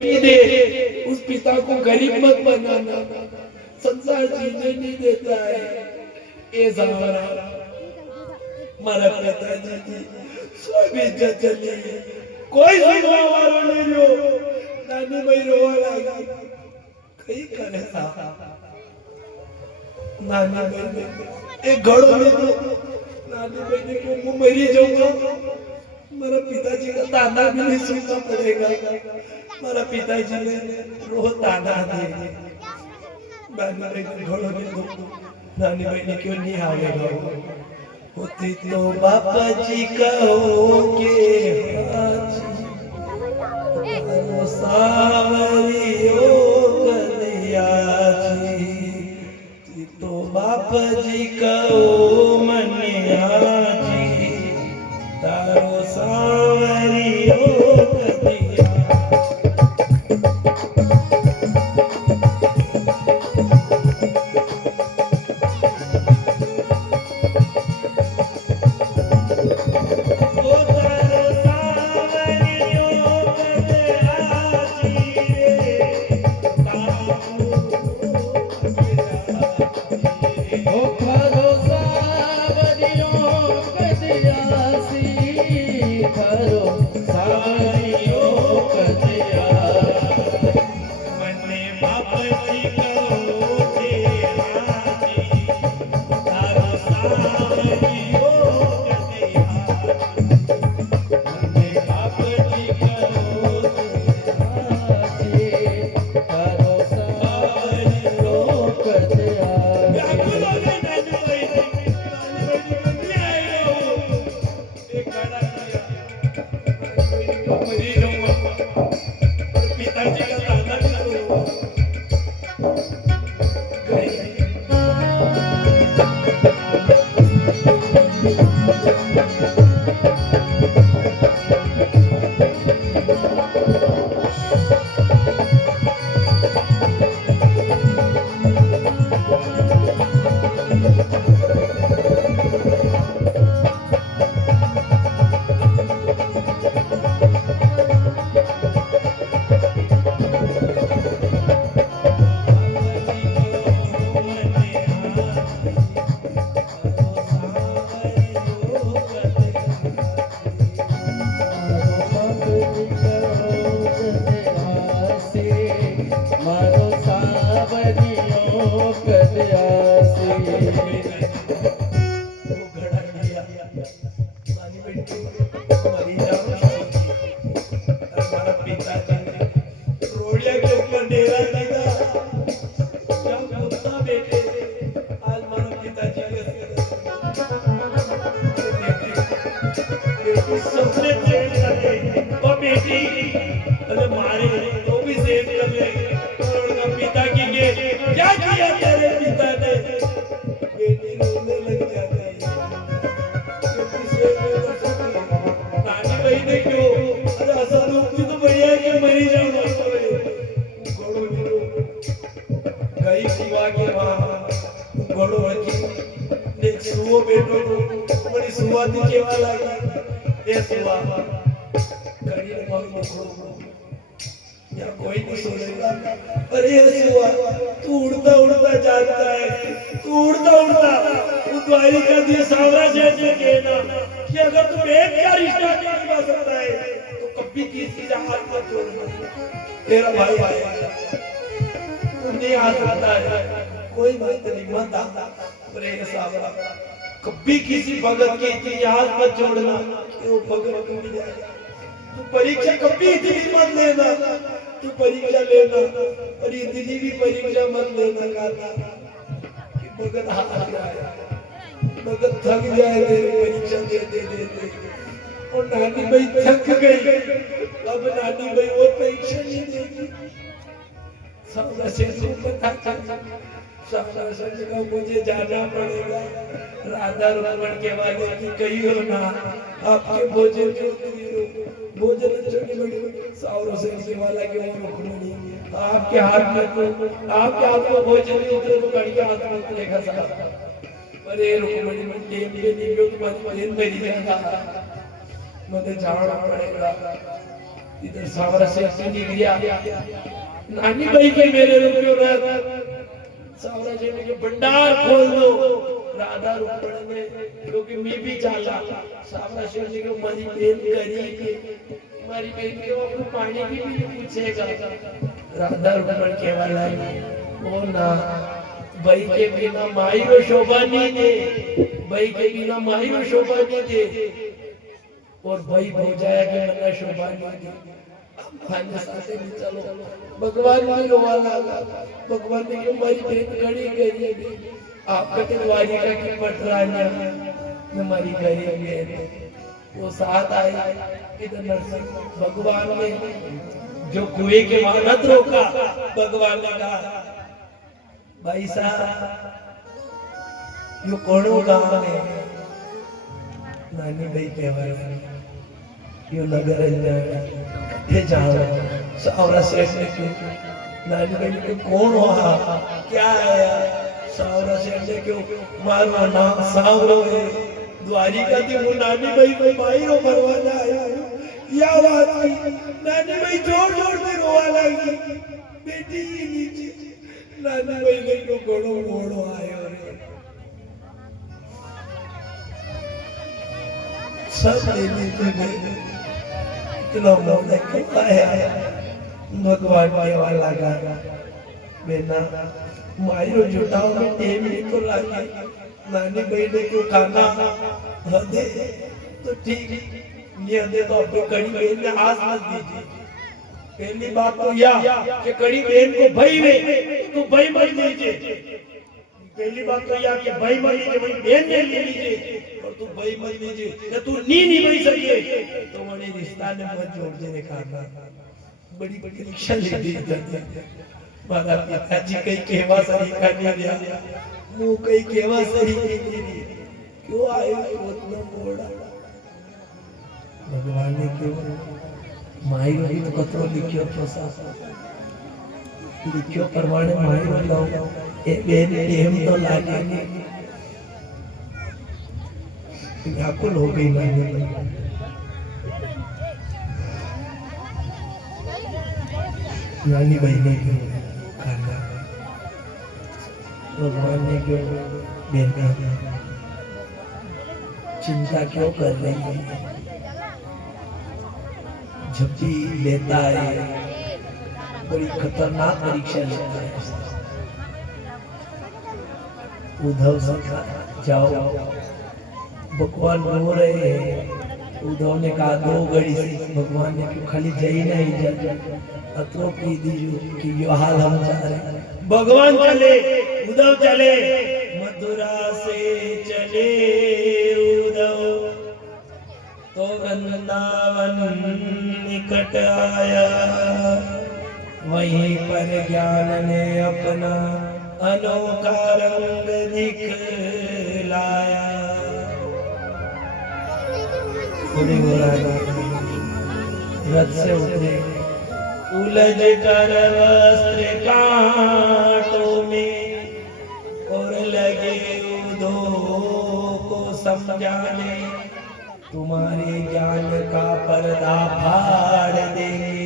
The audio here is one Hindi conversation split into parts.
दे, उस पिता को गरीब मत बनाना, संसार जीने नहीं देता है। ये जमाना मारा पिताजी की सब इज्जत चली, कोई सुनवा वाला नहीं रहो। नानी भाई रोवा लगी, कहीं करे था नानी भाई ने एक घड़ो में तो नानी भाई ने को मैं मरी जाऊंगा, मेरा पिताजी का ताना भी नहीं सुनना पड़ेगा। मेरा पिताजी ने रोज ताना दे, नानी भाई ने घड़ो में तो नानी भाई ने क्यों नहीं आवेगा। होती तो बापा जी कहोगे सावरियो कन्हैया जी, तो बापा जी कहो मनिया जी, तारो सावरियो कन्हैया। कोई नहीं सुनेगा। अरे सुआ, तू उड़ता उड़ता जाता है, तू उड़ता उड़ता तू द्वारिका दिए सावरा जैसे कहना कि अगर तू एक का रिश्ता नहीं निभा सकता है तो कभी किसी का हाथ मत छोड़ना। तेरा भाई आएगा, तू नहीं आ सकता है, कोई बात नहीं, मत आ। अरे सावरा, कभी किसी भगत के इतिहास मत छोड़ना कि वो भगत टूट जाएगा। तू परीक्षा कभी इतनी मत लेना, तू परीक्षा लेना और इतनी भी परीक्षा मत लेना कि भगत हार जाए, भगत थक जाए तेरी परीक्षा देते देते। और नानी भाई थक गई, अब नानी भाई वो परीक्षा नहीं देगी। सावरा शेर को मुझे जाना पड़ेगा, राधा रमन के वाले की कही हो ना, आपके भोजन भोजन सावरों से वाला के वो रुकना नहीं, आपके हाथ में तो आपके हाथ में भोजन तो कड़के हाथ में देखा साहब। अरे रुकमणी मन टेम के नहीं गयो तो मत दिन मेरी जाना, मुझे जाना पड़ेगा। इधर सावरा से अस्सी गया नानी भाई के मेरे रुपयो रह सावरा जी ने भंडार खोल दो राधा रुपड़ में क्योंकि मैं भी चाला सावरा शिव जी को मरी बेन गरीब हमारी बेन के वो पानी भी नहीं पूछेगा राधा रुपड़ के वाला वो ना भाई के बिना माई रो शोभा नहीं दे भाई के बिना माई रो शोभा नहीं दे और भाई भौजाया के बिना शोभा नहीं दे खाने साथे नहीं चलो भगवान की रोवा लगा भगवान ने क्यों मारी बेन गड़ी गई आपका के द्वारिका की पटरानिया में मारी गई है वो साथ आए इधर नरसिंह भगवान ने जो कुएं के मानत रोका भगवान ने कहा भाई साहब यो कोणो गांव है नानी भाई कहवाया यो नगर हे जाओ सावरा सेठ ने क्यों नानी भाई ने कौन हुआ क्या आया सावरा सेठ ने क्यों मारो नाम सावरो है द्वारिका थी वो नानी भाई को मायरो मरवाना आया या बात नानी भाई जोर जोर से रोवा लगी बेटी नीचे नानी भाई ने को घोड़ो घोड़ो आयो रे सब देवी तुझे इतना मोह क्यों आया भगवान के वाला गा बेना मायरो जुटाओ में टेम नहीं तो लागे नानी भाई ने क्यों खाना हदे तो ठीक ये हदे तो अपनी कड़ी बहन ने आज मत दीजिए पहली बात तो यह कि कड़ी बहन को भाई में तो भाई मत लीजिए पहली बात तो यह कि भाई मत लीजिए भाई बहन ने ले लीजिए और तू भाई मत लीजिए या तू नहीं भाई सकिए तो वही रिश्ता ने मत जोड़ देने खाना बड़ी बड़ी रिक्शा ले दी जाती मारा पिताजी कई केवा सही करने दिया मुंह कई केवा सही नहीं क्यों आए उतना मोड़ा भगवान ने क्यों माई भी तो कतरो लिखियो तो लिखियो परवाने माई लाओ ए बेन एम तो लागे व्याकुल हो गई नानी नानी भाई ने क्यों खाना भगवान ने क्यों बेटा चिंता क्यों कर रही है झपटी लेता है बड़ी खतरनाक परीक्षा लेता है उद्धव सखा जाओ भगवान रो रहे हैं उद्धव ने कहा 2 घड़ी से भगवान ने क्यों खाली जाई नहीं जा अतो की दीजिए कि यो हाल हम चाह रहे भगवान चले उद्धव चले मथुरा से चले उद्धव तो वृंदावन निकट आया वहीं पर ज्ञान ने अपना अनोखा रंग दिखलाया रथ से उतरे उलझ कर वस्त्र कांटों में और लगे उद्धव को समझाने तुम्हारे ज्ञान का पर्दा फाड़ देंगे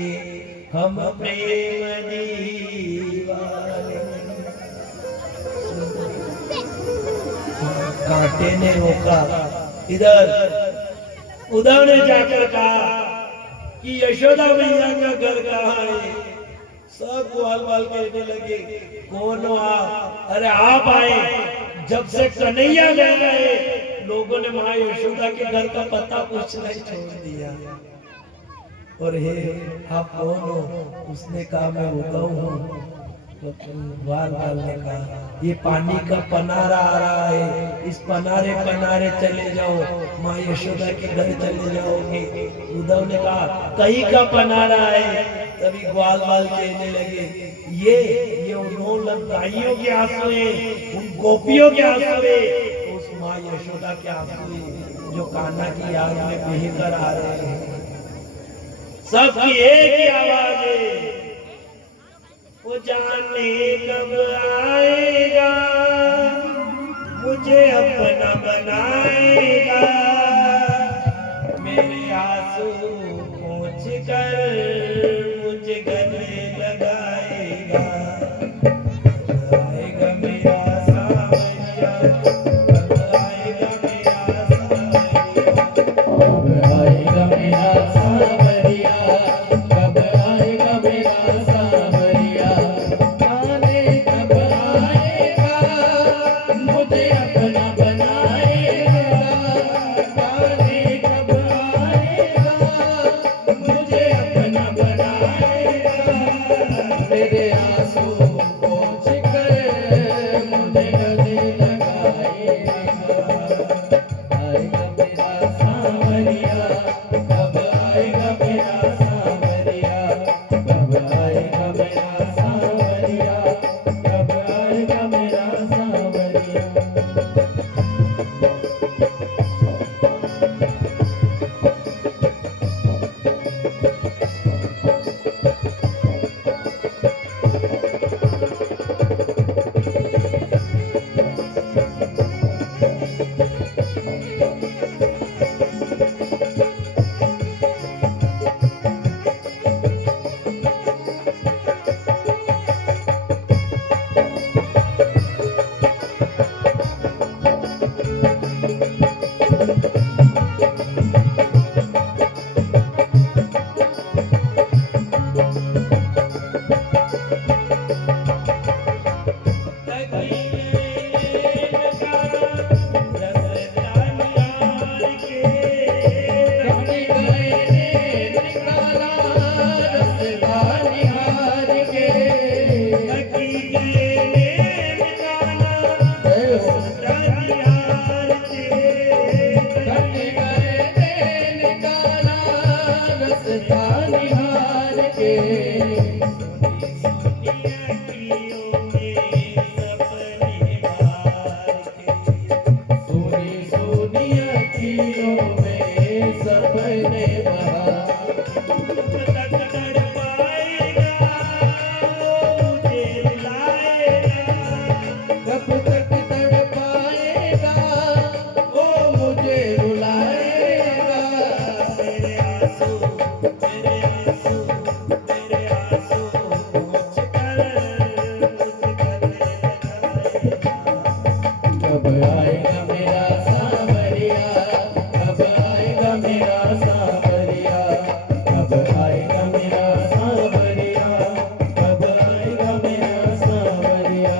हम प्रेम दीवाने कांटे ने रोका इधर उद्धव ने जाकर कहा कि यशोदा मैया का घर कहाँ है सब ग्वाल कहने लगे कौन हो आप अरे आप आए जब से कन्हैया गए लोगों ने माँ यशोदा के घर का पता पूछना ही छोड़ दिया और हे आप कौन हो उसने कहा मैं उद्धव हूँ वाल ने कहा ये पानी का पनारा आ रहा है इस पनारे पनारे चले जाओ माँ यशोदा के घर चले जाओगे उद्धव ने कहा कहीं का पनारा है तभी ग्वाल कहने लगे ये उन 9 लंकाइयों के आंसू हैं उन गोपियों के आंसू हैं उस माँ यशोदा के आंसू हैं जो कान्हा की याद में बह कर आ रहे हैं सबकी एक ही आवाज है वो जाने कब आएगा मुझे अपना बनाएगा मेरे आंसू पोंछ कर लगाएगा, कब आएगा मेरा सावरिया, कब आएगा मेरा सावरिया, कब आएगा मेरा सावरिया, कब आएगा मेरा सावरिया, जाने कब आएगा, मुझे अपना बनाएगा, जाने कब आएगा, मुझे अपना बनाएगा, मेरे आंसू पोंछ कर मुझे गले लगाएगा, आएगा मेरा सावरिया, कब आएगा मेरा सावरिया, कब आएगा मेरा सावरिया, कब आएगा मेरा सावरिया। कब आएगा मेरा सावरिया, कब आएगा मेरा सावरिया, कब आएगा मेरा सावरिया, कब आएगा मेरा सावरिया।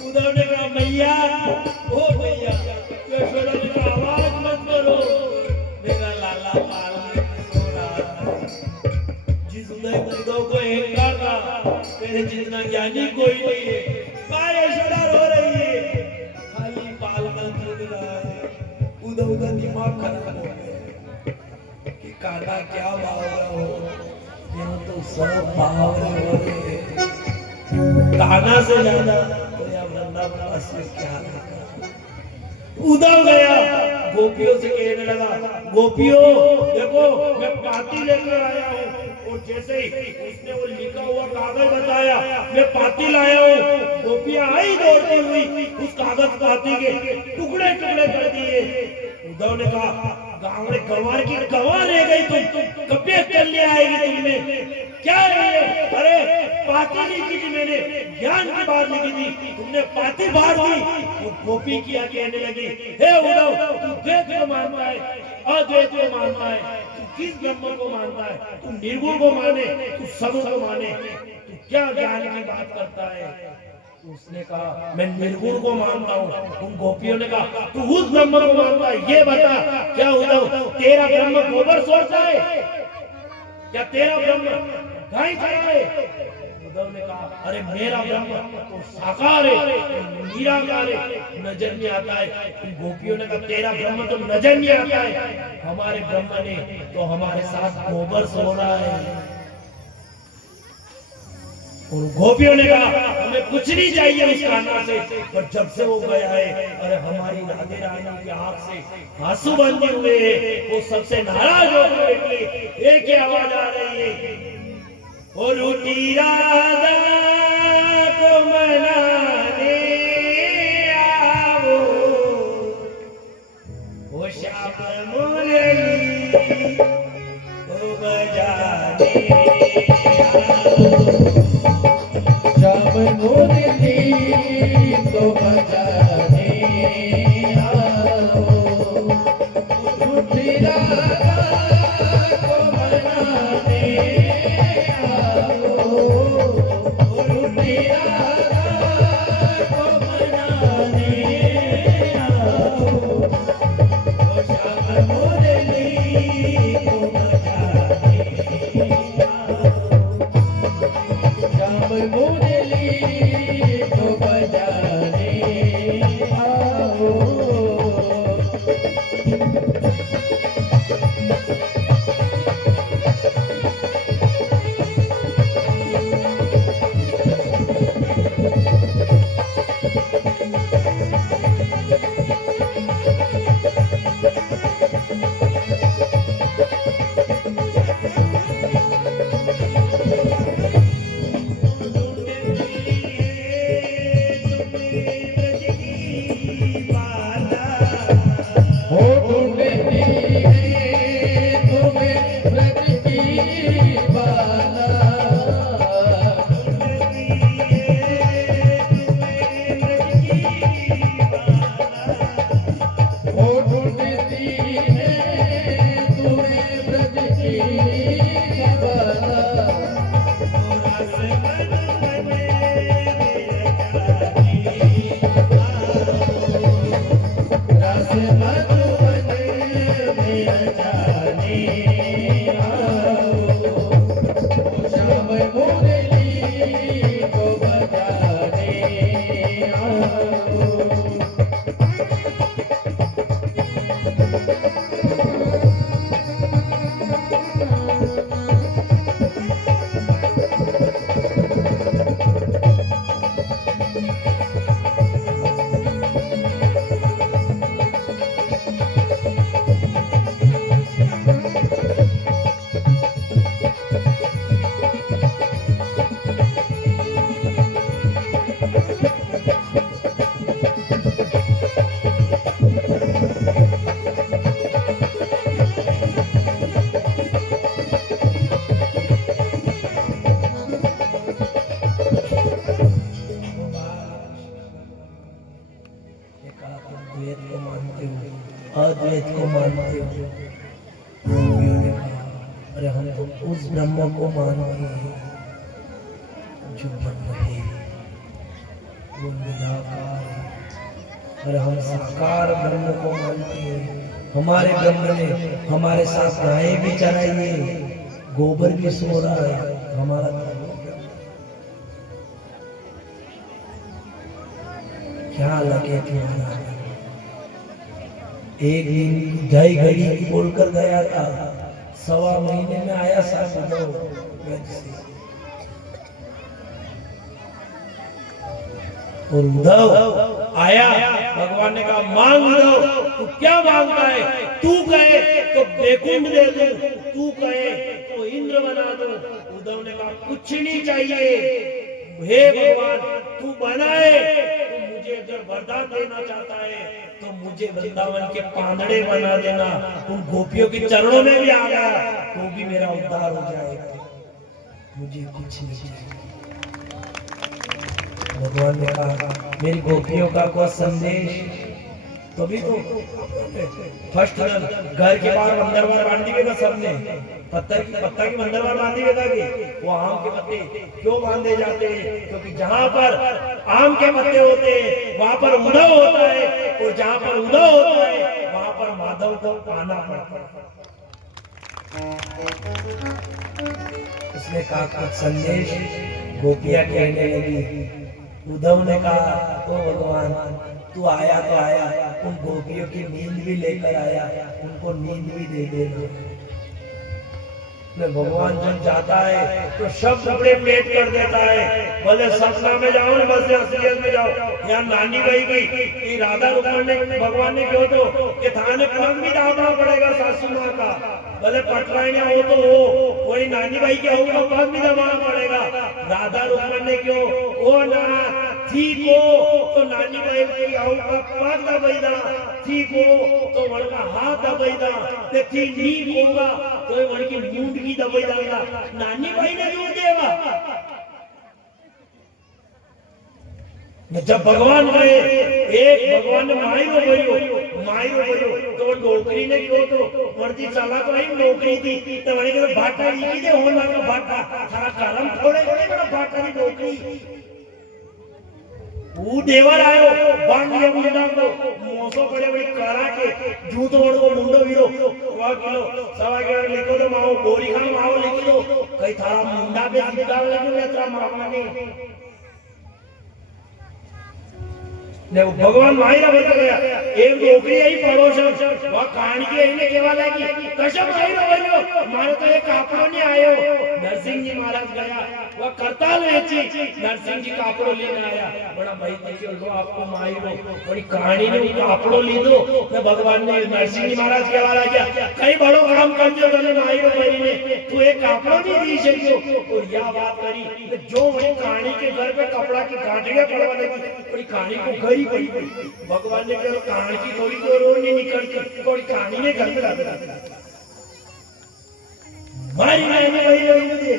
उद्धव ने कहा मैया, ओ भैया, यशोदा ने कहा आवाज मत करो, मेरा लाला पाल में सो रहा था। जिस उद्धव को अहंकार था, तेरे जितना ज्ञानी कोई नहीं है। माँ यशोदा रो रही है, खाली पाल में कूद रहा है। उद्धव का दिमाग खराब हो गया कि काना क्या बावरा हो, यह तो सब बावरे हो रहे हैं। काना से ज्यादा तो या वृंदावन वासियों के हाल है। उद्धव गया, गोपियों से कहने लगा, गोपियों देखो मैं पाती लेकर आया हूँ। और जैसे ही उसने वो लिखा हुआ कागज बताया, मैं पाती लाया हूँ, गोपियां आई दौड़ती हुई, उस कागज पाती के टुकड़े टुकड़े कर दिए। उद्धव ने कहा गाँव में गंवार की गंवार रह गई, तुम कभी चलने आएगी तुमने क्या है? अरे पाती लिखी थी मैंने, ज्ञान की बात लिखी थी, तुमने पाती बांट दी। वो गोपी किया कहने लगी, हे उद्धव तू द्वैत को मानता है, अद्वैत को मानता है, तू किस ब्रह्म को मानता है? तू निर्गुण को माने, तू सगुण को माने, तू क्या ज्ञान की बात करता है? उसने कहा मैं निर्गुण को मानता हूँ। उन गोपियों ने कहा तू उस ब्रह्म को मानता है, ये बता क्या उद्धव तेरा ब्रह्म गोबर सोचता है? क्या तेरा ब्रह्म गाय चराए? उद्धव ने कहा अरे मेरा ब्रह्म तो साकार है, निराकार है, नजर नहीं आता है। उन गोपियों ने कहा तेरा ब्रह्म तो नजर नहीं आता है, हमारे ब्रह्म ने तो हमारे साथ गोबर सो रहा है। और गोपियों ने कहा हमें कुछ नहीं चाहिए उस कान्हा से, पर जब से वो गया है अरे हमारी राधे रानी की आंख से आंसू बंधे हुए हैं, वो सबसे नाराज होकर बैठी। एक ही आवाज आ रही है, और रूठी राधा को मनाने आओ। मुरली को बजाने श्याम मुरली को बजाने आओ, रूठी राधा को मनाने आओ, रूठी राधा को मनाने आओ, ओ श्याम मुरली को बजाने श्याम मुरली को बजाने आओ। हो ढूंढती है तुम्हें ब्रज की बाला, हो ढूंढती है तुम्हें ब्रज की बाला, रस मधुबन में जाने आओ, श्याम मुरली को बजाने आओ। द्वैत को मानते हो, अद्वैत को मानते हो। योगियों ने कहा, अरे हम तो उस ब्रह्म को मानते हैं जो ब्रह्म है, वो निराकार है। अरे हम साकार ब्रह्म को मानते हैं। हमारे ब्रह्म ने हमारे साथ गायें भी चराई है, गोबर भी सो रहा है। हमारा धर्म क्या लगे तुम्हारा? एक दिन ढाई घड़ी बोलकर गया था, 1.25 महीने में आया साहब उद्धव से। और उद्धव आया, भगवान ने कहा मांग उद्धव, तू क्या मांगता है? तू कहे तो बैकुंठ दे दूं, तू कहे तो इंद्र बना दूं। उद्धव ने कहा कुछ नहीं चाहिए, हे भगवान तू बनाए। तू मुझे अगर वरदान देना चाहता है तो मुझे वृंदावन के पांदड़े बना देना, उन गोपियों के चरणों में भी आ गया तो भी मेरा उद्धार हो जाएगा। मुझे कुछ नहीं चाहिए। भगवान ने कहा मेरी गोपियों का कोई संदेश, तो भी तो फर्स्ट घर के बाहर बंदरवार बांध दिएगा सबने, पत्ता की बंदरवार बांध दिएगा कि वो आम के पत्ते क्यों बांधे जाते हैं? क्योंकि जहां पर आम के पत्ते होते हैं वहां पर उद्धव होता है, और जहां पर उद्धव होता है वहां पर माधव को आना पड़ता है। उसने कहा कुछ संदेश, गोपियां कहने लगी। उद्धव ने कहा ओ भगवान तू आया तो आया, उन गोपियों की नींद भी लेकर आया, उनको नींद भी दे दे। भगवान जब जाता है तो सब कपड़े पेट कर देता है, बोले सपना में जाओ ना बस असलियत में जाओ। यहाँ नानी भाई गई राधा रुक्मण ने भगवान ने क्यों तो कि थाने पलंग भी डालना पड़ेगा सासू माँ का, बोले पटराइना हो तो हो, वही नानी भाई क्या होगा पग भी दबाना पड़ेगा। राधा रुक्मण ने क्यों ओ ना ठीक हो तो नानी भाई की आऊ का पाग दबाईदा, ठीक हो तो वण का हाथ दबाईदा, ते ठीक नहीं होगा तो वण की मूंड की दबाईदा। नानी भाई ने दूध देवा। जब भगवान गए, एक भगवान ने मायरो भरियो तो नौकरी ने क्यों तो वर्दी चला तो आई नौकरी थी तो वणे के भाटा लिखी दे होना का भाटा थारा करम थोड़े थोड़े बड़ा भाटा की नौकरी। वो देवर आयो बांध लिया मुंडा को, मोसो पड़े बड़ी करा के जूत ओढ़ को मुंडो वीरो वा किलो सवा के लिखो तो माओ गोरी खा माओ लिखी दो कई थारा मुंडा पे जिंदा लगे नेत्रा मामा ने ने भगवान मायरा बता गया एक नौकरी आई पड़ोस वा कहानी की आईने केवा लागी कशा मायरा बन्यो मारे तो एक कापड़ो ने आयो। नरसिंह जी महाराज गया वो करताल वेची, नरसिंह जी कापड़ो लेने आया। बड़ा भाई देखियो लो आपको मायरो बड़ी कहानी ने कापड़ो लीधो ने भगवान ने नरसिंह जी महाराज केवा लाग्या कई बड़ो काम कर दियो तने मायरो भरी ने तू एक कापड़ो नहीं दी सकियो। और या बात करी जो वही कहानी के घर पे कपड़ा की गांठियां पड़वा लगी बड़ी कहानी को गई पड़ी। भगवान ने कहा कहानी की थोड़ी और नहीं निकलती थोड़ी कहानी ने घर पे डाल मारी नानी वही वही मुझे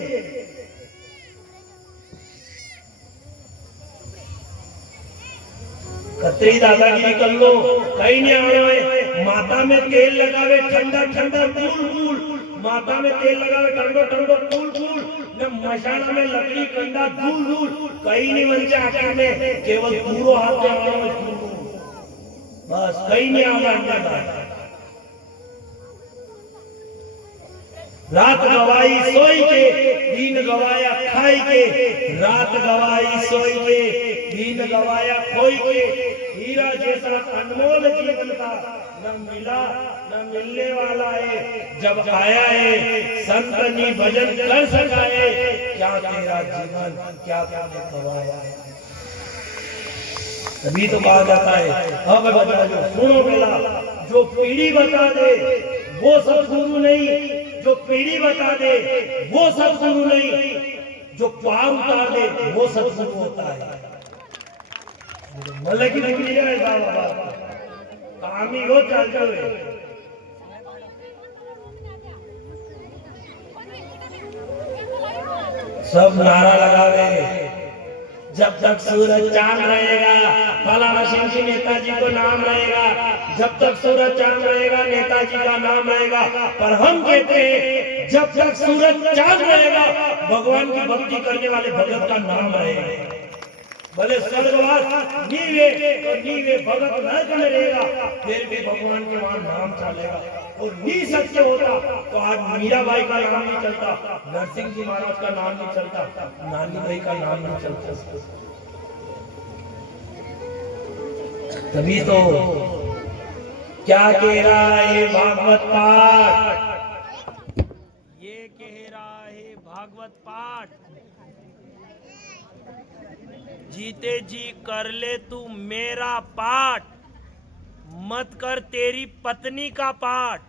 कतरी दादागिरी कर लो कहीं नहीं आ रहा है। माता में तेल लगावे ठंडा ठंडा कूल कूल, माता में तेल लगावे ठंडो ठंडो कूल कूल, न मशाना में लकड़ी कंडा धूल धूल, कहीं नहीं बन आखिर में केवल पूरो हाथ में बस कहीं नहीं आना। रात गवाई सोई के दिन गवाया खाई के, रात गवाई सोई के दिन गवाया खोई के। हीरा जैसा अनमोल जीवन का न मिला न मिलने वाला है, जब आया है संतनी भजन कर सकाए। क्या तेरा जीवन क्या तुमने गवाया है। तभी तो कहा जाता है अब बता जो सुनो मेला, जो पीढ़ी बता दे वो सतगुरु नहीं, जो पीढ़ी बता दे वो सतगुरु नहीं, जो पार उतार दे वो सतगुरु होता है। मतलब की निकली है बाबा काम ही हो चल चले। सब नारा लगावे जब तक सूरज चांद रहेगा, फलाना सिंह जी नेताजी को नाम रहेगा, जब तक सूरज चांद रहेगा नेताजी का नाम रहेगा। पर हम कहते हैं जब तक सूरज चांद रहेगा भगवान की भक्ति करने वाले भगत का नाम रहेगा। भले स्वर्गवास नीवे तो नीवे भगत नरक में रहेगा, फिर भी भगवान के वहां नाम चलेगा। और नी सत्य होता तो आज मीराबाई का नाम नहीं चलता, नरसिंह जी महाराज का नाम नहीं चलता, नानी भाई का नाम नहीं चलता। तभी तो क्या कह रहा है भागवत पाठ, ये कह रहा है भागवत पाठ, जीते जी कर ले तू मेरा पाठ, मत कर तेरी पत्नी का पाठ।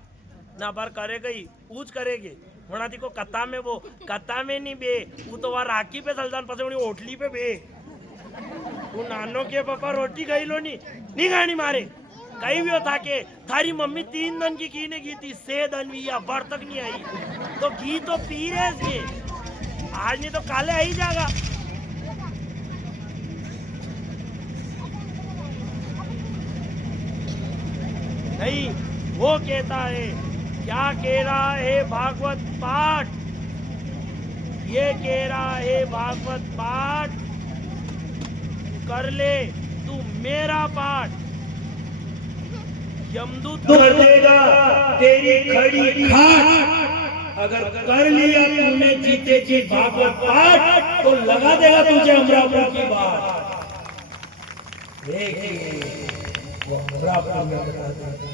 ना बार करेगा ही पूछ करेगे होना थी को कथा में वो कथा में नहीं बे वो तो वहां राखी पे सलदान पसे उन्हें ओटली पे बे वो नानो के पापा रोटी खाई लो नहीं खानी मारे कहीं भी होता के थारी मम्मी 3 दिन की ने की थी 6 दिन भी या बार तक नहीं आई तो घी तो पी रहे इसके आज नहीं तो काले आई जाएगा। नहीं वो कहता है क्या कह रहा है भागवत पाठ, ये कह रहा है भागवत पाठ, कर ले तू मेरा पाठ, यमदूत कर देगा तेरी खड़ी खाट। अगर कर लिया तूने जीते जी भागवत पाठ तो लगा देगा तुझे अमरापुर की बात। वो अमरापुर में बता देगा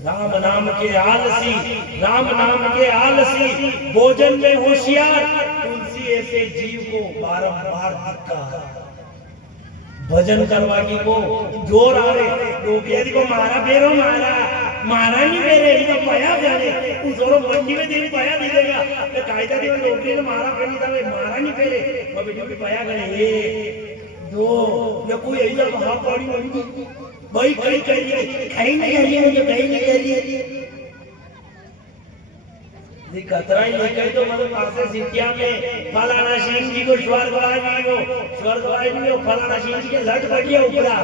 राम नाम के आलसी, राम नाम के आलसी, भोजन में होशियार, तुलसी ऐसे जीव को बारंबार धक्का। भजन करवानी को जोर आ रहे लोग यदि को मारा बेरो मारा नहीं मेरे तो पाया जाने उस और मंडी में देवी पाया नहीं देगा तो कायदा देव नौकरी ने मारा पहली था मारा नहीं पहले वो बेटी भी पाया गए जो न कोई ऐसा महापाड़ी नहीं भाई कहीं करिए कहीं नहीं करिए मुझे कहीं नहीं करिए ये कतरा ही नहीं कही तो मतलब पासे सिटिया में फलाना सिंह जी को स्वर्गवासी हो फलाना सिंह जी के लट बढ़िया ऊपरा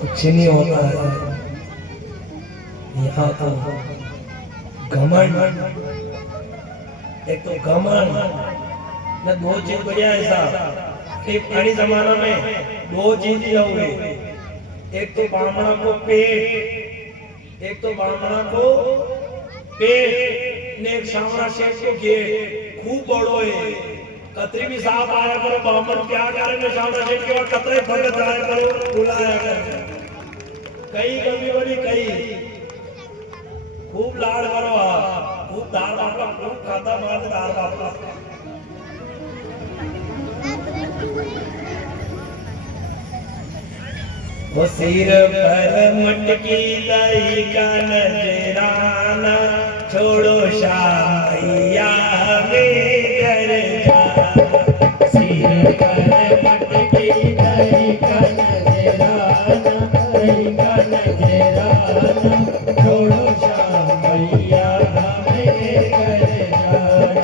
कुछ नहीं होता है यहाँ तो घमंड एक तो घमंड न दो चीज बढ़िया ऐसा पुरानी जमाना में दो चीज हुए एक तो ब्राह्मणों को पेट एक तो ब्राह्मणों को पेट ने एक सामना शेष को गेट खूब बड़ो है कतरी भी साफ आया करो ब्राह्मण क्या करे में सामना शेष के बाद कतरे भगत आया करो बुलाया करो कई कभी बड़ी कई खूब लाड़ करो खूब दाल बापला खूब खाता मार दाल बापला वो सिर पर मटकी लाई का नजराना छोड़ो शामैया में घर जाना सिर पर मटकी लाई का नजराना छोड़ो शामैया में घर जाना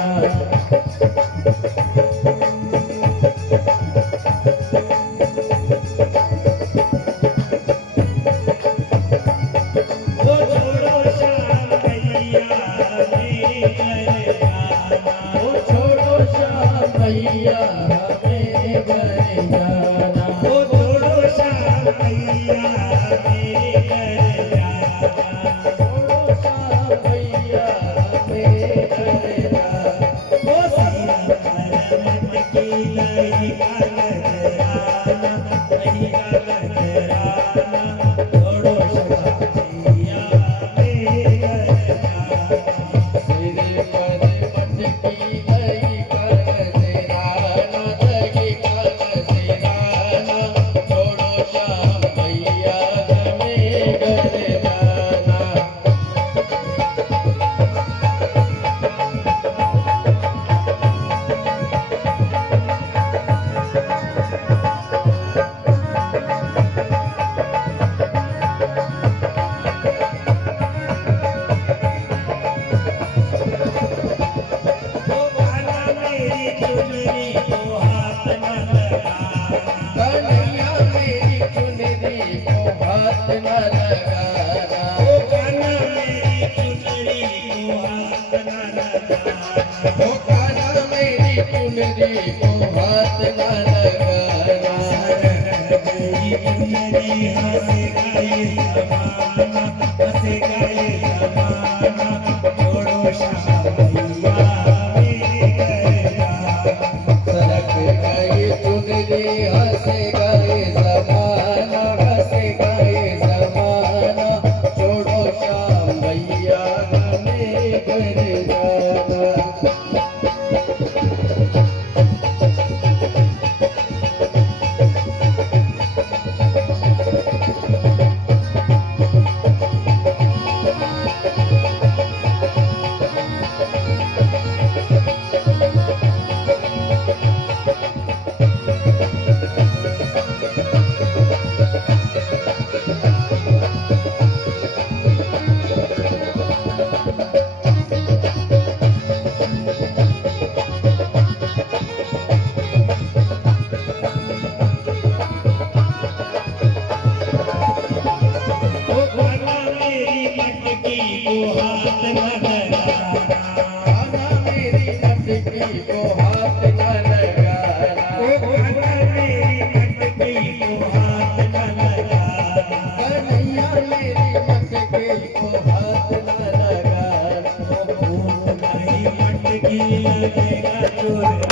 लगेगा चोर